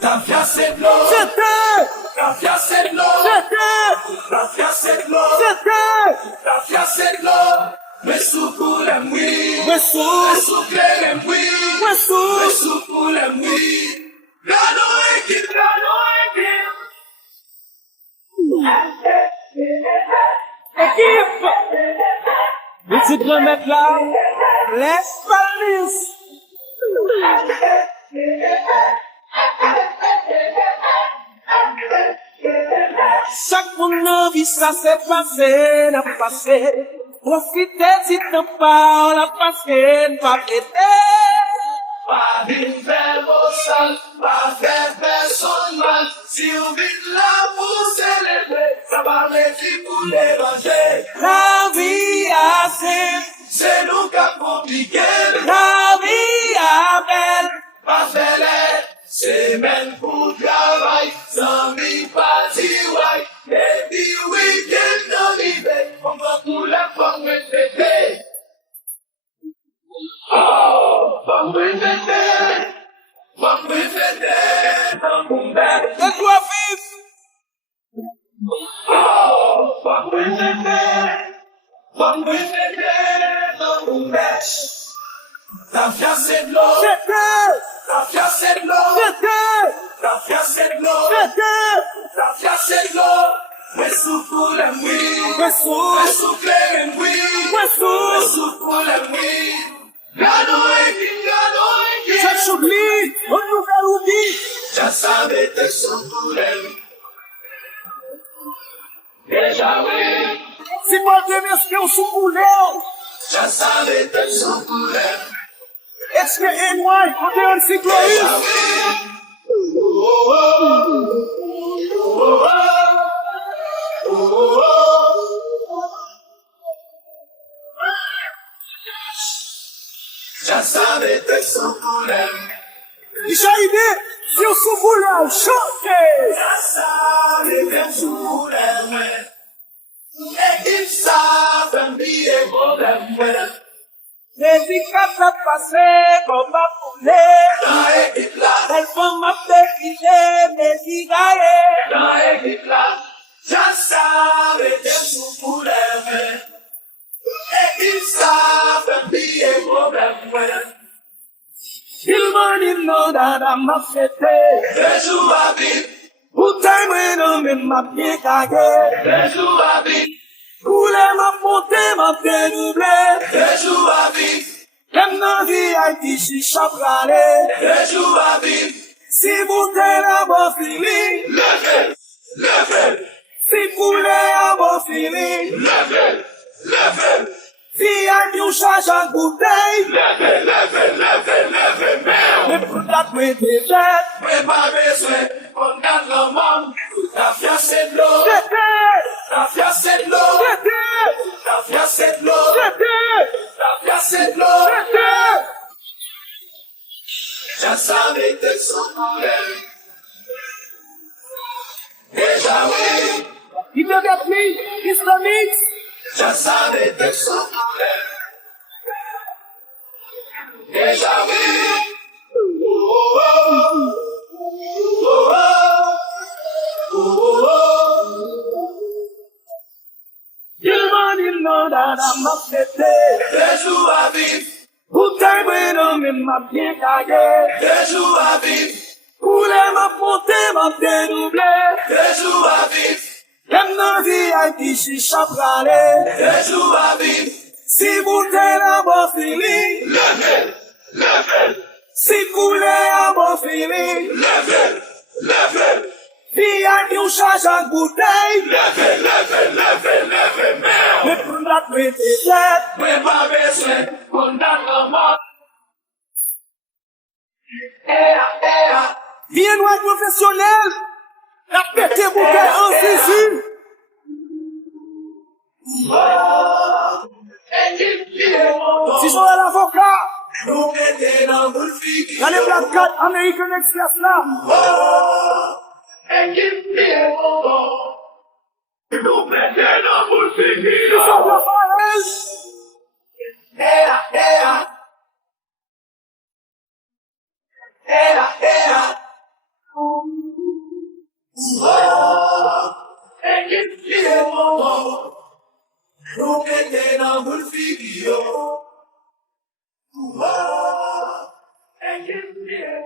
Tafia c'est de l'eau. Tafia c'est de l'eau. Tafia c'est de l'eau. Tafia c'est de l'eau. Me soukou l'emwi. Me soukou l'emwi. Me soukou l'emwi. Gano ekip. Équipe! Petit kilomètres là, laisse Paris! Chaque mon vie, ça s'est passé, n'a passé. Profitez si t'en parles, n'a passé, pas été. Pas d'une belle bossale, pas faire personne mal. Si on vit là pour célébrer, ça va réussir pour l'évangile. La vie a c'est nous qui a compliqué. La vie a belle, pas belle. C'est même pour travail, sans mi pas si ouais. Et puis week-end d'arriver, on va pour la forme fêter. Oh, forme fêter. Forme fêter, dans mon bec. De quoi vivre? Oh, forme fêter. Forme fêter, dans mon bec. Tafia c'est de l'eau. Tafia c'est de l'eau. Tafia c'est de l'eau. Tafia c'est de l'eau. Me soukou l'emwi. Me soukou l'emwi. Me soukou l'emwi. Gano ekip. Chaque choubli, on nous fait oublier. Je savais te soukou l'emwi. Déjà oui. Si moi je m'espère au soukou l'emwi. Je savais te soukou l'emwi. Est-ce que NY, on est un cycliste? Je savais te souffler. J'ai idée, si on souffle, chanter. Je savais te souffler. Et ils savent oublier problème. Les écarts à passer comme ma poulet. Dans l'équipe là. Elles vont m'appeler mes cigarettes. Dans l'équipe là. Je savais des sous pour les mains. Et ils savent oublier problème. Ils m'ont dit non dans ma fête. Des jours à vivre. Pour t'aimer non mais ma pied cagué. Des jours à vivre. Voulez m'a monter, m'a dédoublé. Des jours à vivre. Comme dans vie, Haïti, chicha bralé. Des jours à vivre. Si vous t'êtes à bon feeling. Levez. Si vous voulez à bon feeling. Levez. Si Haïti, on charge en bouteille. Levez, merde. Mais pour la trouver des bêtes. Mais pas besoin, on garde le monde. Tafia c'est de l'eau. Tafia c'est de l'eau. Tafia c'est de l'eau. Tafia c'est de l'eau. Je savais que son problème. Déjà oui. Il devait plus islamique. Je savais que son problème. Déjà oui. Il m'en dans ma fête. Des jours à vivre. Pour t'aimer non mais ma bien cagué. Des jours à vivre. Pour les m'apporter m'a dédoublé. Des jours à vivre. Comme dans vie Haïti chicha bralé. Des jours à vivre. Si vous t'êtes à bon feeling. Levez. Si vous voulez à bon feeling. Levez. Si Haïti on charge en bouteille. Levez, merde. Mais pour la trouver des têtes. Mais pas besoin, on a le monde. Viens nous être professionnel. La pété bouteille en Jésus. Si je suis l'avocat. Nous mettez dans le fille. Dans les Black Cat American Express là. Équipe bien bon. Nous mettez dans le fille. Nous sommes la Paris. Roketena mulfigio. Wow. And give me a